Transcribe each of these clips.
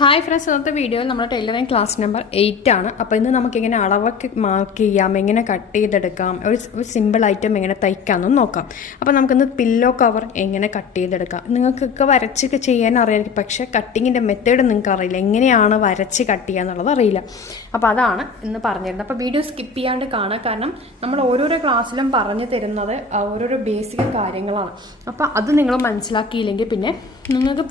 Hi friends, ഇന്നത്തെ വീഡിയോയിൽ നമ്മുടെ ടൈലറിംഗ് ക്ലാസ് നമ്പർ 8 ആണ്. അപ്പോൾ ഇന്ന് നമുക്കിങ്ങനെ അളവൊക്കെ മാർക്ക് ചെയ്യാം, എങ്ങനെ കട്ട് ചെയ്തെടുക്കാം, ഒരു സിമ്പിൾ ഐറ്റം എങ്ങനെ തയ്ക്കാമെന്നും നോക്കാം. അപ്പോൾ നമുക്കിന്ന് പില്ലോ കവർ എങ്ങനെ കട്ട് ചെയ്തെടുക്കാം. നിങ്ങൾക്കൊക്കെ വരച്ചൊക്കെ ചെയ്യാൻ അറിയാമായിരിക്കും, പക്ഷേ കട്ടിങ്ങിൻ്റെ മെത്തേഡ് നിങ്ങൾക്ക് അറിയില്ല, എങ്ങനെയാണ് വരച്ച് കട്ട് ചെയ്യുക എന്നുള്ളത് അറിയില്ല. അപ്പോൾ അതാണ് ഇന്ന് പറഞ്ഞിരുന്നത്. അപ്പോൾ വീഡിയോ സ്കിപ്പ് ചെയ്യാണ്ട് കാണുക, കാരണം നമ്മൾ ഓരോരോ ക്ലാസ്സിലും പറഞ്ഞു തരുന്നത് ഓരോരോ ബേസിക് കാര്യങ്ങളാണ്. അപ്പോൾ അത് നിങ്ങൾ മനസ്സിലാക്കിയില്ലെങ്കിൽ പിന്നെ നിങ്ങൾക്ക്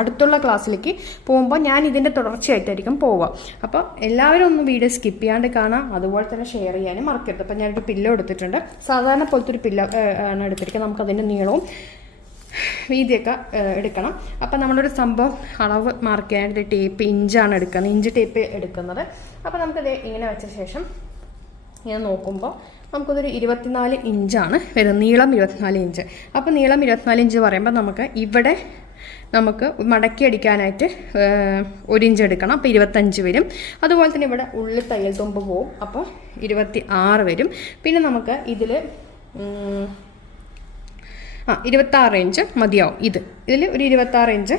അടുത്തുള്ള ക്ലാസ്സിലേക്ക് പോകുമ്പോൾ ഞാൻ ഇതിൻ്റെ തുടർച്ചയായിട്ടായിരിക്കും പോവുക. അപ്പോൾ എല്ലാവരും ഒന്ന് വീഡിയോ സ്കിപ്പ് ചെയ്യാണ്ട് കാണാം, അതുപോലെ തന്നെ ഷെയർ ചെയ്യാനും മറക്കരുത്. അപ്പോൾ ഞാനൊരു പില്ലോ എടുത്തിട്ടുണ്ട്, സാധാരണ പോലത്തെ ഒരു പില്ലോ ആണ് എടുത്തിരിക്കുന്നത്. നമുക്കതിൻ്റെ നീളവും വീതിയൊക്കെ എടുക്കണം. അപ്പം നമ്മളൊരു സംഭവം അളവ് മാർക്ക് ചെയ്യാനായിട്ട് ടേപ്പ് ഇഞ്ചാണ് എടുക്കുന്നത്, ഇഞ്ച് ടേപ്പ് എടുക്കുന്നത്. അപ്പോൾ നമുക്കത് ഇങ്ങനെ വെച്ച ശേഷം ഇങ്ങനെ നോക്കുമ്പോൾ നമുക്കതൊരു 24 ഇഞ്ചാണ് വരുന്നത്, നീളം 24 ഇഞ്ച്. അപ്പോൾ നീളം 24 ഇഞ്ച് പറയുമ്പോൾ നമുക്ക് മടക്കി അടിക്കാനായിട്ട് 1 ഇഞ്ച് എടുക്കണം, അപ്പോൾ 25 വരും. അതുപോലെ തന്നെ ഇവിടെ ഉള്ളിൽ തയ്യൽ തുമ്പ് പോവും, അപ്പോൾ 26 വരും. പിന്നെ നമുക്ക് ഇതിൽ 26 ഇഞ്ച് മതിയാവും. ഇതിൽ ഒരു 26 ഇഞ്ച്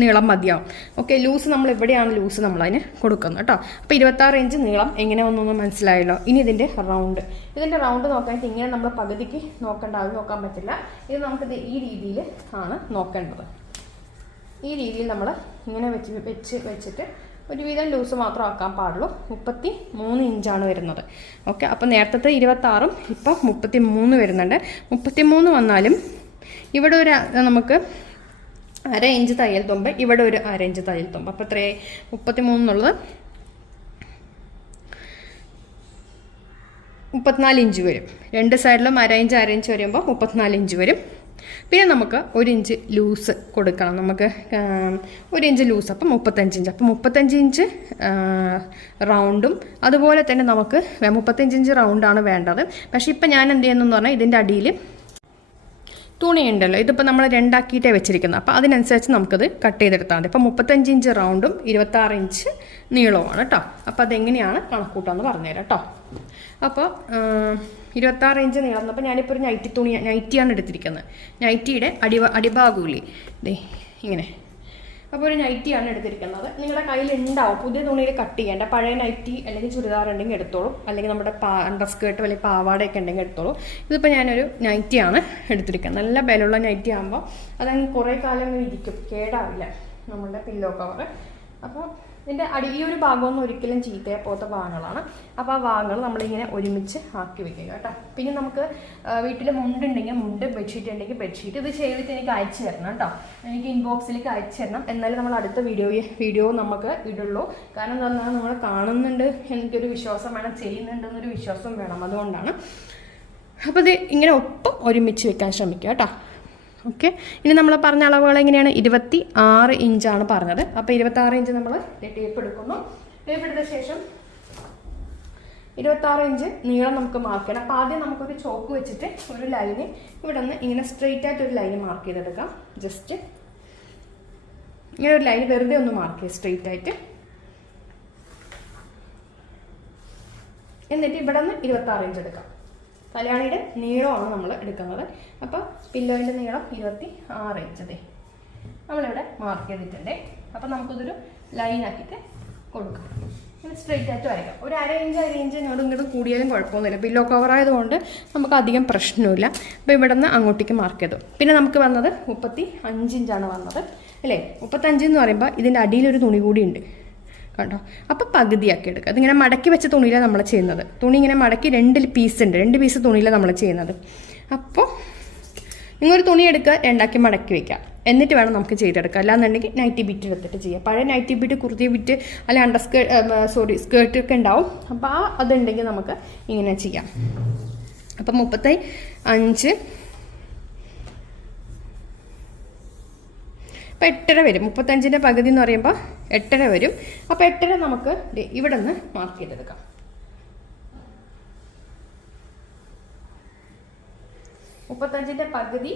നീളം മതിയാവും. ഓക്കെ, ലൂസ് നമ്മൾ എവിടെയാണ് ലൂസ് നമ്മളതിന് കൊടുക്കുന്നത് കേട്ടോ. അപ്പോൾ 26 ഇഞ്ച് നീളം എങ്ങനെ ഒന്നൊന്നും മനസ്സിലായല്ലോ. ഇനി ഇതിൻ്റെ റൗണ്ട് നോക്കാനായിട്ട് ഇങ്ങനെ നമ്മൾ പകുതിക്ക് നോക്കേണ്ട, അത് നോക്കാൻ പറ്റില്ല. ഇത് നമുക്കിത് ഈ രീതിയിൽ ആണ് നോക്കേണ്ടത്. ഈ രീതിയിൽ നമ്മൾ ഇങ്ങനെ വെച്ചിട്ട് ഒരുവിധം ലൂസ് മാത്രം ആക്കാൻ പാടുള്ളൂ. 33 ഇഞ്ചാണ് വരുന്നത്. ഓക്കെ, അപ്പോൾ നേരത്തെ 26ഉം ഇപ്പം 33 വരുന്നുണ്ട്. 33 വന്നാലും ഇവിടെ നമുക്ക് 1/2 ഇഞ്ച് തയ്യൽ തുമ്പ്, ഇവിടെ ഒരു 1/2 ഇഞ്ച് തയ്യൽ തുമ്പ്. അപ്പോൾ എത്രയായി? 33 എന്നുള്ളത് 34 ഇഞ്ച് വരും. രണ്ട് സൈഡിലും 1/2 ഇഞ്ച് വരുമ്പോൾ 34 ഇഞ്ച് വരും. പിന്നെ നമുക്ക് 1 ഇഞ്ച് ലൂസ് കൊടുക്കണം. നമുക്ക് 1 ഇഞ്ച് ലൂസ്, അപ്പം 35 ഇഞ്ച്. അപ്പം 35 ഇഞ്ച് റൗണ്ടും അതുപോലെ തന്നെ നമുക്ക് 35 ഇഞ്ച് റൗണ്ടാണ് വേണ്ടത്. പക്ഷേ ഇപ്പം ഞാൻ എന്ത് ചെയ്യുന്നതെന്ന് പറഞ്ഞാൽ ഇതിൻ്റെ അടിയിൽ തുണി ഉണ്ടല്ലോ, ഇതിപ്പോൾ നമ്മൾ രണ്ടാക്കിയിട്ടേ വെച്ചിരിക്കുന്നത്. അപ്പോൾ അതിനനുസരിച്ച് നമുക്കത് കട്ട് ചെയ്തെടുത്താൽ മതി. അപ്പോൾ 35 ഇഞ്ച് റൗണ്ടും 26 ഇഞ്ച് നീളവുമാണ് കേട്ടോ. അപ്പോൾ അതെങ്ങനെയാണ് കണക്കൂട്ടാന്ന് പറഞ്ഞുതരാം കേട്ടോ. അപ്പോൾ 26 ഇഞ്ച് നീളം. അപ്പോൾ ഞാനിപ്പോൾ ഒരു നൈറ്റിയാണ് എടുത്തിരിക്കുന്നത്. നൈറ്റിയുടെ അടിഭാഗമില്ലേ, ദേ ഇങ്ങനെ. അപ്പോൾ ഒരു നൈറ്റിയാണ് എടുത്തിരിക്കുന്നത്. നിങ്ങളുടെ കയ്യിൽ ഉണ്ടാവും, പുതിയ തുണിയിൽ കട്ട് ചെയ്യേണ്ട പഴയ നൈറ്റി അല്ലെങ്കിൽ ചുരിദാർ ഉണ്ടെങ്കിൽ എടുത്തോളൂ, അല്ലെങ്കിൽ നമ്മുടെ അണ്ടർ സ്കേർട്ട് അല്ലെങ്കിൽ പാവാടയൊക്കെ ഉണ്ടെങ്കിൽ എടുത്തോളൂ. ഇതിപ്പോൾ ഞാനൊരു നൈറ്റിയാണ് എടുത്തിരിക്കുന്നത്. നല്ല ബലമുള്ള നൈറ്റി ആകുമ്പോൾ അതങ്ങ് കുറേ കാലം ഇരിക്കും, കേടാവില്ല നമ്മളുടെ പില്ലോ കവർ. അപ്പോൾ ഇതിൻ്റെ ഈ ഒരു ഭാഗമൊന്നും ഒരിക്കലും ചീത്തയെ പോലത്തെ ഭാഗങ്ങളാണ്. അപ്പോൾ ആ ഭാഗങ്ങൾ നമ്മളിങ്ങനെ ഒരുമിച്ച് ആക്കി വെക്കുക കേട്ടോ. പിന്നെ നമുക്ക് വീട്ടിൽ മുണ്ടുണ്ടെങ്കിൽ മുണ്ട്, ബെഡ്ഷീറ്റ് ഉണ്ടെങ്കിൽ ബെഡ്ഷീറ്റ്. ഇത് ചെയ്തിട്ട് എനിക്ക് അയച്ചു തരണം കേട്ടോ, എനിക്ക് ഇൻബോക്സിലേക്ക് അയച്ചു തരണം. എന്നാലും നമ്മൾ അടുത്ത വീഡിയോ നമുക്ക് ഇടുള്ളൂ. കാരണം എന്താ പറഞ്ഞാൽ നമ്മൾ കാണുന്നുണ്ട്, എനിക്കൊരു വിശ്വാസം വേണം, ചെയ്യുന്നുണ്ടെന്നൊരു വിശ്വാസം വേണം, അതുകൊണ്ടാണ്. അപ്പോൾ ഇത് ഇങ്ങനെ ഒപ്പം ഒരുമിച്ച് വെക്കാൻ ശ്രമിക്കുക കേട്ടോ. ഓക്കെ, ഇനി നമ്മൾ പറഞ്ഞ അളവുകൾ എങ്ങനെയാണ്? 26 ഇഞ്ചാണ് പറഞ്ഞത്. അപ്പോൾ 26 ഇഞ്ച് നമ്മൾ ടേപ്പ് എടുക്കുന്നു. ടേപ്പ് എടുത്ത ശേഷം 26 ഇഞ്ച് നീളം നമുക്ക് മാർക്ക് ചെയ്യണം. അപ്പോൾ ആദ്യം നമുക്കൊരു ചോക്ക് വെച്ചിട്ട് ഒരു ലൈന് ഇവിടെ നിന്ന് ഇങ്ങനെ സ്ട്രെയിറ്റ് ആയിട്ട് ഒരു ലൈന് മാർക്ക് ചെയ്തെടുക്കാം. ജസ്റ്റ് ഇങ്ങനെ ഒരു ലൈന് വെറുതെ ഒന്ന് മാർക്ക് ചെയ്യുക സ്ട്രെയിറ്റ് ആയിട്ട്. എന്നിട്ട് ഇവിടെ നിന്ന് 26 ഇഞ്ച് എടുക്കാം. കല്യാണിയുടെ നീളമാണ് നമ്മൾ എടുക്കുന്നത്. അപ്പോൾ പില്ലോൻ്റെ നീളം 26 ഇഞ്ച് നമ്മളിവിടെ മാർക്ക് ചെയ്തിട്ടുണ്ട്. അപ്പോൾ നമുക്കിതൊരു ലൈനാക്കിയിട്ട് കൊടുക്കാം. ഇങ്ങനെ സ്ട്രെയിറ്റ് ആയിട്ട് വരയ്ക്കാം. ഒരു 1/2 ഇഞ്ച് ഇങ്ങോട്ടും കൂടിയാലും കുഴപ്പമൊന്നുമില്ല. പില്ലോ കവർ ആയതുകൊണ്ട് നമുക്ക് അധികം പ്രശ്നമില്ല. അപ്പോൾ ഇവിടെ നിന്ന് അങ്ങോട്ടേക്ക് മാർക്ക് ചെയ്തു. പിന്നെ നമുക്ക് വന്നത് 35 ഇഞ്ചാണ് വന്നത് അല്ലേ. 35 എന്ന് പറയുമ്പോൾ ഇതിൻ്റെ അടിയിലൊരു തുണി കൂടി ഉണ്ട് കണ്ടോ. അപ്പോൾ പകുതിയാക്കി എടുക്കുക. അതിങ്ങനെ മടക്കി വെച്ച തുണിയിലാണ് നമ്മൾ ചെയ്യുന്നത്. തുണി ഇങ്ങനെ മടക്കി 2 പീസ് ഉണ്ട്, 2 പീസ് തുണിയിലാണ് നമ്മൾ ചെയ്യുന്നത്. അപ്പോൾ നിങ്ങളൊരു തുണി എടുക്കുക, 2ആക്കി മടക്കി വയ്ക്കുക, എന്നിട്ട് വേണം നമുക്ക് ചെയ്തെടുക്കുക. അല്ലാന്നുണ്ടെങ്കിൽ നൈറ്റി ബിറ്റ് എടുത്തിട്ട് ചെയ്യുക. പഴയ നൈറ്റി ബിറ്റ്, കുർത്തി ബിറ്റ് അല്ലെങ്കിൽ അണ്ടർ സ്കേർട്ടൊക്കെ ഉണ്ടാവും. അപ്പോൾ അതുണ്ടെങ്കിൽ നമുക്ക് ഇങ്ങനെ ചെയ്യാം. അപ്പം 35 അപ്പോൾ 8.5 വരും. 35ൻ്റെ പകുതി എന്ന് പറയുമ്പോൾ 8.5 വരും. അപ്പോൾ 8.5 നമുക്ക് ഇവിടെ നിന്ന് മാർക്ക് ചെയ്തെടുക്കാം. മുപ്പത്തഞ്ചിൻ്റെ പകുതി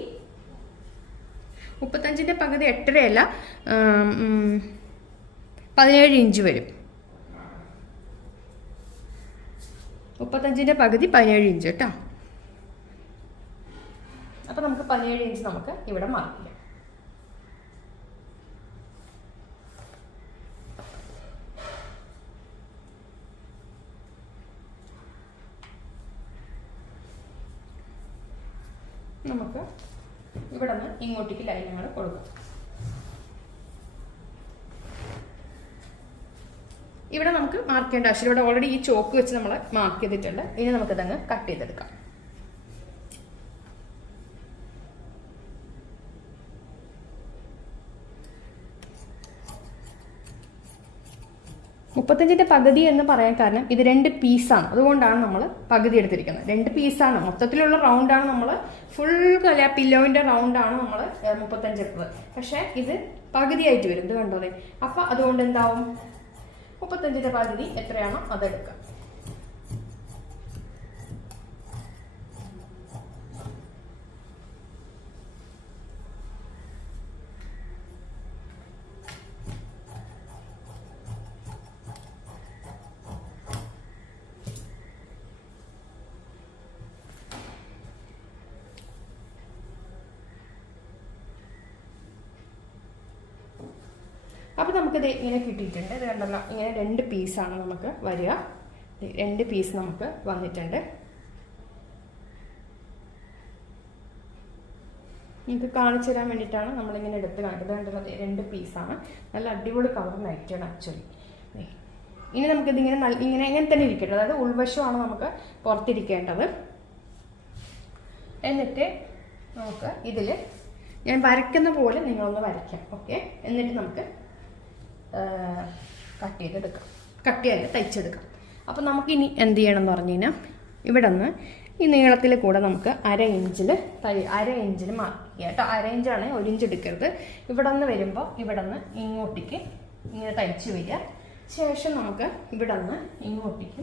8.5 അല്ല, 17 ഇഞ്ച് വരും. 35ൻ്റെ പകുതി 17 ഇഞ്ച് കേട്ടോ. അപ്പോൾ നമുക്ക് 17 ഇഞ്ച് നമുക്ക് ഇവിടെ മാർക്ക് ചെയ്യാം. നമുക്ക് ഇവിടെ നിന്ന് ഇങ്ങോട്ടേക്ക് ലൈനുകൾ കൊടുക്കാം. ഇവിടെ നമുക്ക് മാർക്ക് ചെയ്യേണ്ട ആവശ്യം, ഇവിടെ ഓൾറെഡി ഈ ചോക്ക് വെച്ച് നമ്മൾ മാർക്ക് ചെയ്തിട്ടുണ്ട്. ഇനി നമുക്കിതങ്ങ് കട്ട് ചെയ്തെടുക്കാം. മുപ്പത്തഞ്ചിൻ്റെ പകുതി എന്ന് പറയാൻ കാരണം ഇത് 2 പീസാണ്, അതുകൊണ്ടാണ് നമ്മൾ പകുതി എടുത്തിരിക്കുന്നത്. 2 പീസാണ്, മൊത്തത്തിലുള്ള റൗണ്ടാണ് നമ്മൾ ഫുൾ പില്ലോവിൻ്റെ റൗണ്ടാണ് നമ്മൾ 35 എടുത്തത്. പക്ഷേ ഇത് പകുതിയായിട്ട് വരും, ഇത് കണ്ടോതെ. അപ്പം അതുകൊണ്ട് എന്താവും, 35ൻ്റെ പകുതി എത്രയാണോ അതെടുക്കാം. അപ്പോൾ നമുക്കിത് ഇങ്ങനെ കിട്ടിയിട്ടുണ്ട്. ഇത് കണ്ടല്ലോ, ഇങ്ങനെ 2 പീസാണ് നമുക്ക് വരിക. 2 പീസ് നമുക്ക് വന്നിട്ടുണ്ട്. ഇത് കാണിച്ചു തരാൻ വേണ്ടിയിട്ടാണ് നമ്മളിങ്ങനെ എടുത്ത് കാണിക്കുന്നത്. കണ്ടല്ലോ, 2 പീസാണ്. നല്ല അടിപൊളി കളർ നൈറ്റിയാണ് ആക്ച്വലി. ഇനി നമുക്കിതിങ്ങനെ ഇങ്ങനെ തന്നെ ഇരിക്കട്ടെ, അതായത് ഉൾവശമാണ് നമുക്ക് പുറത്തിരിക്കേണ്ടത്. എന്നിട്ട് നമുക്ക് ഇതിൽ ഞാൻ വരയ്ക്കുന്ന പോലെ നിങ്ങളൊന്ന് വരയ്ക്കാം. ഓക്കെ, എന്നിട്ട് നമുക്ക് കട്ട് ചെയ്തെടുക്കാം, തയ്ച്ചെടുക്കാം. അപ്പോൾ നമുക്കിനി എന്ത് ചെയ്യണം എന്ന് പറഞ്ഞു കഴിഞ്ഞാൽ, ഇവിടെ നിന്ന് ഈ നീളത്തിൽ കൂടെ നമുക്ക് 1/2 ഇഞ്ചിൽ മാർക്ക് ചെയ്യാം കേട്ടോ. 1/2 ഇഞ്ചാണ്, 1 ഇഞ്ച് എടുക്കരുത്. ഇവിടെ നിന്ന് വരുമ്പോൾ ഇവിടെ നിന്ന് ഇങ്ങോട്ടേക്ക് ഇങ്ങനെ തയ്ച്ച് വരിക. ശേഷം നമുക്ക് ഇവിടെ നിന്ന് ഇങ്ങോട്ടേക്ക്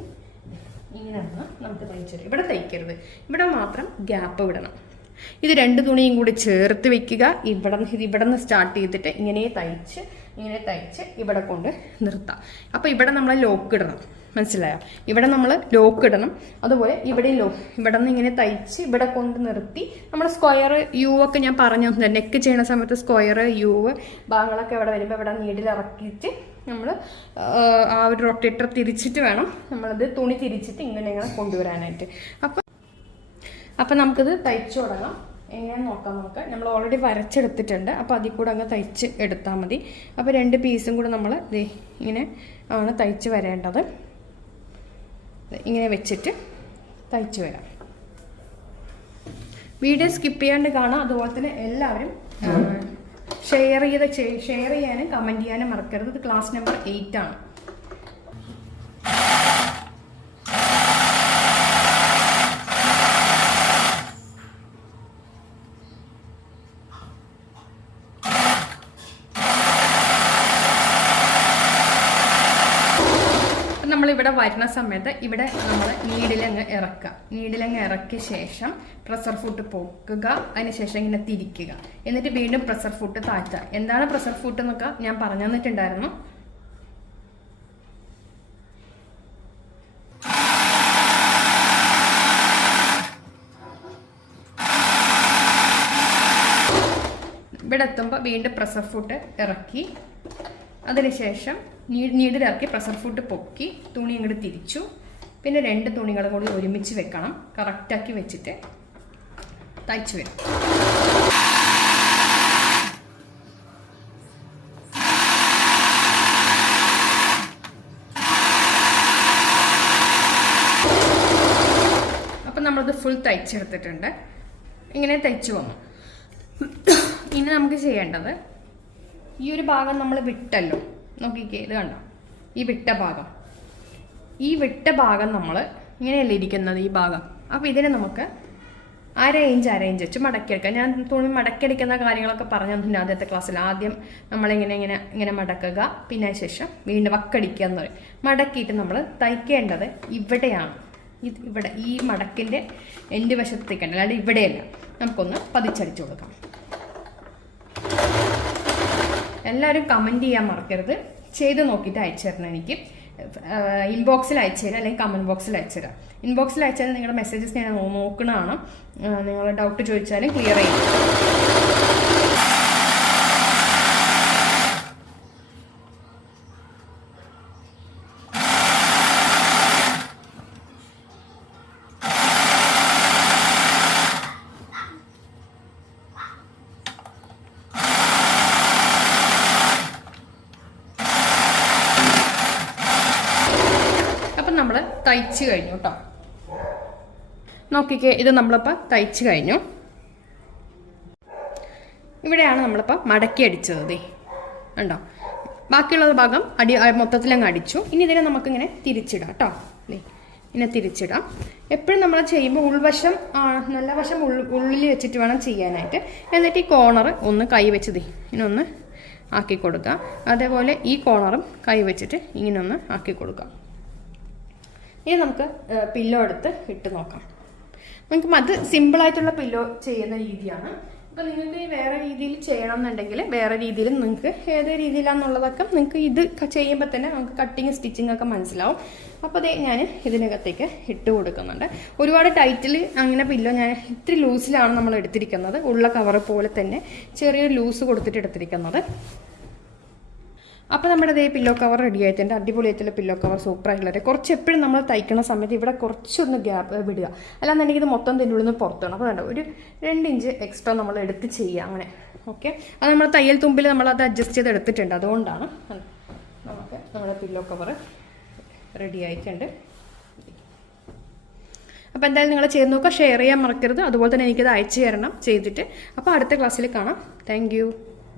ഇങ്ങനെ നമുക്ക് തയ്ച്ച് വരിക. ഇവിടെ തയ്ക്കരുത്, ഇവിടെ മാത്രം ഗ്യാപ്പ് വിടണം. ഇത് 2 തുണിയും കൂടി ചേർത്ത് വെക്കുക. ഇവിടെ നിന്ന് സ്റ്റാർട്ട് ചെയ്തിട്ട് ഇങ്ങനെ തയ്ച്ച് ഇവിടെ കൊണ്ട് നിർത്താം. അപ്പോൾ ഇവിടെ നമ്മൾ ലോക്ക് ഇടണം, മനസ്സിലായോ? ഇവിടെ നമ്മൾ ലോക്ക് ഇടണം. അതുപോലെ ഇവിടെ നിന്ന് ഇങ്ങനെ തയ്ച്ച് ഇവിടെ കൊണ്ട് നിർത്തി നമ്മൾ സ്ക്വയർ യു ഒക്കെ ഞാൻ പറഞ്ഞു നെക്ക് ചെയ്യുന്ന സമയത്ത് സ്ക്വയർ യു ഭാഗങ്ങളൊക്കെ ഇവിടെ വരുമ്പോൾ ഇവിടെ നീഡിൽ ഇറക്കിയിട്ട് നമ്മൾ ആ ഒരു റൊട്ടേറ്റർ തിരിച്ചിട്ട് വേണം നമ്മളത് തുണി തിരിച്ചിട്ട് ഇങ്ങനെ കൊണ്ടുവരാനായിട്ട്. അപ്പം നമുക്കിത് തയ്ച്ചു തുടങ്ങാം. എങ്ങനെയാണെന്ന് നോക്കാം നമുക്ക്. നമ്മൾ ഓൾറെഡി വരച്ചെടുത്തിട്ടുണ്ട്, അപ്പോൾ അതിൽ കൂടെ അങ്ങ് തയ്ച്ച് എടുത്താൽ മതി. അപ്പോൾ 2 പീസും കൂടെ നമ്മൾ ഇങ്ങനെ ആണ് തയ്ച്ച് വരേണ്ടത്. ഇങ്ങനെ വെച്ചിട്ട് തയ്ച്ച് വരാം. വീഡിയോ സ്കിപ്പ് ചെയ്യാണ്ട് കാണാം. അതുപോലെ തന്നെ എല്ലാവരും ഷെയർ ചെയ്യാനും കമൻറ്റ് ചെയ്യാനും മറക്കരുത്. ഇത് ക്ലാസ് നമ്പർ 8 ആണ്. നമ്മളിവിടെ വരുന്ന സമയത്ത് ഇവിടെ നമ്മൾ നീഡിലങ്ങ് ഇറക്കിയ ശേഷം പ്രഷർ ഫുട്ട് പൊക്കുക. അതിനുശേഷം ഇങ്ങനെ തിരിക്കുക. എന്നിട്ട് വീണ്ടും പ്രഷർ ഫുട്ട് താഴ്ത്തുക. എന്താണ് പ്രഷർ ഫുട്ട് എന്നൊക്കെ ഞാൻ പറഞ്ഞു തന്നിട്ടുണ്ടായിരുന്നു. ഇവിടെ എത്തുമ്പോൾ വീണ്ടും പ്രഷർ ഫുട്ട് ഇറക്കി, അതിനുശേഷം നീഡിലിറക്കി പ്രഷർ ഫുട്ട് പൊക്കി തുണി ഇങ്ങോട്ട് തിരിച്ചു. പിന്നെ 2 തുണികളും കൂടി ഒരുമിച്ച് വെക്കണം. കറക്റ്റാക്കി വെച്ചിട്ട് തയ്ച്ചു വരും. അപ്പം നമ്മളത് ഫുൾ തയ്ച്ചെടുത്തിട്ടുണ്ട്. ഇങ്ങനെ തയ്ച്ചു വന്നു. ഇനി നമുക്ക് ചെയ്യേണ്ടത്, ഈ ഒരു ഭാഗം നമ്മൾ വിട്ടല്ലോ, നോക്കിക്കേ, ഇത് കണ്ടോ, ഈ വിട്ട ഭാഗം നമ്മൾ ഇങ്ങനെയല്ലേ ഇരിക്കുന്നത് ഈ ഭാഗം. അപ്പോൾ ഇതിനെ നമുക്ക് 1/2 ഇഞ്ച് വെച്ച് മടക്കിയെടുക്കാം. ഞാൻ തുണി മടക്കിയെടുക്കുന്ന കാര്യങ്ങളൊക്കെ പറഞ്ഞു തന്നിട്ടുണ്ട് ആദ്യത്തെ ക്ലാസ്സിൽ. ആദ്യം നമ്മളിങ്ങനെ മടക്കുക, പിന്നെ ശേഷം വീണ്ടും വക്കടിക്കുക എന്ന് പറയും. മടക്കിയിട്ട് നമ്മൾ തയ്ക്കേണ്ടത് ഇവിടെയാണ്. ഇവിടെ ഈ മടക്കിൻ്റെ എൻ്റെ വശത്തേക്കാണ്, അല്ലാണ്ട് ഇവിടെയല്ല. നമുക്കൊന്ന് പതിച്ചടിച്ചു കൊടുക്കാം. എല്ലാവരും കമൻറ്റ് ചെയ്യാൻ മറക്കരുത്. ചെയ്ത് നോക്കിയിട്ട് അയച്ചു തരണം. എനിക്ക് ഇൻബോക്സിൽ അയച്ചു തരാം, അല്ലെങ്കിൽ കമൻറ്റ് ബോക്സിൽ അയച്ചു തരാം. ഇൻബോക്സിൽ അയച്ചാൽ നിങ്ങളുടെ മെസ്സേജസ് ഞാൻ നോക്കുന്നതാണ്. നിങ്ങൾ ഡൗട്ട് ചോദിച്ചാലും ക്ലിയർ ചെയ്യും. തയ്ച്ച് കഴിഞ്ഞു കേട്ടോ. നോക്കിക്കേ, ഇത് നമ്മളിപ്പോൾ തയ്ച്ച് കഴിഞ്ഞു. ഇവിടെയാണ് നമ്മളിപ്പോൾ മടക്കി അടിച്ചത്. ദേ ഉണ്ടോ, ബാക്കിയുള്ള ഭാഗം മൊത്തത്തിലങ്ങ് അടിച്ചു. ഇനി ഇതിനെ നമുക്കിങ്ങനെ തിരിച്ചിടാം കേട്ടോ. ദേ ഇങ്ങനെ തിരിച്ചിടാം. എപ്പോഴും നമ്മൾ ചെയ്യുമ്പോൾ ഉൾവശം നല്ല വശം ഉള്ളിൽ വെച്ചിട്ട് വേണം ചെയ്യാനായിട്ട്. എന്നിട്ട് ഈ കോർണർ ഒന്ന് കൈ വെച്ച് ഇങ്ങനെ ഒന്ന് ആക്കി കൊടുക്കാം. അതേപോലെ ഈ കോർണറും കൈ വെച്ചിട്ട് ഇങ്ങനെ ഒന്ന് ആക്കി കൊടുക്കാം. ഇനി നമുക്ക് പില്ലോ എടുത്ത് ഇട്ട് നോക്കാം. നമുക്ക് അത് സിമ്പിളായിട്ടുള്ള പില്ലോ ചെയ്യുന്ന രീതിയാണ്. അപ്പോൾ നിങ്ങൾക്ക് ഈ വേറെ രീതിയിൽ ചെയ്യണം എന്നുണ്ടെങ്കിൽ വേറെ രീതിയിൽ നിങ്ങൾക്ക് ഏത് രീതിയിലാണെന്നുള്ളതൊക്കെ നിങ്ങൾക്ക് ഇത് ചെയ്യുമ്പോൾ തന്നെ നമുക്ക് കട്ടിങ് സ്റ്റിച്ചിങ് ഒക്കെ മനസ്സിലാവും. അപ്പോൾ അതേ ഞാൻ ഇതിനകത്തേക്ക് ഇട്ട് കൊടുക്കുന്നുണ്ട്. ഒരുപാട് ടൈറ്റിൽ അങ്ങനെ പില്ലോ ഞാൻ ഇത്തിരി ലൂസിലാണ് നമ്മൾ എടുത്തിരിക്കുന്നത്. ഉള്ള കവർ പോലെ തന്നെ ചെറിയൊരു ലൂസ് കൊടുത്തിട്ട് എടുത്തിരിക്കുന്നത്. അപ്പോൾ നമ്മുടെ ഇതേ പില്ലോ കവർ റെഡി ആയിട്ടുണ്ട്. അടിപൊളിയായിട്ടുള്ള പില്ലോ കവർ സൂപ്പറായിട്ടുള്ളത്. കുറച്ച് എപ്പോഴും നമ്മൾ തയ്ക്കുന്ന സമയത്ത് ഇവിടെ കുറച്ചൊന്ന് ഗ്യാപ്പ് വിടുക, അല്ലാന്നുണ്ടെങ്കിൽ ഇത് മൊത്തം ഇതിൻ്റെ ഉള്ളിൽ നിന്ന് പുറത്താണ്. അപ്പോൾ വേണ്ട, ഒരു 2 ഇഞ്ച് എക്സ്ട്രാ നമ്മൾ എടുത്ത് ചെയ്യുക അങ്ങനെ. ഓക്കെ, അത് നമ്മൾ തയ്യൽ തുമ്പിൽ നമ്മളത് അഡ്ജസ്റ്റ് ചെയ്ത് എടുത്തിട്ടുണ്ട്. അതുകൊണ്ടാണ് നമുക്ക് നമ്മുടെ പില്ലോ കവർ റെഡി ആയിട്ടുണ്ട്. അപ്പോൾ എന്തായാലും നിങ്ങൾ ചെയ്ത് നോക്കുക, ഷെയർ ചെയ്യാൻ മറക്കരുത്. അതുപോലെ തന്നെ എനിക്കത് അയച്ചു തരണം ചെയ്തിട്ട്. അപ്പോൾ അടുത്ത ക്ലാസ്സിൽ കാണാം. താങ്ക്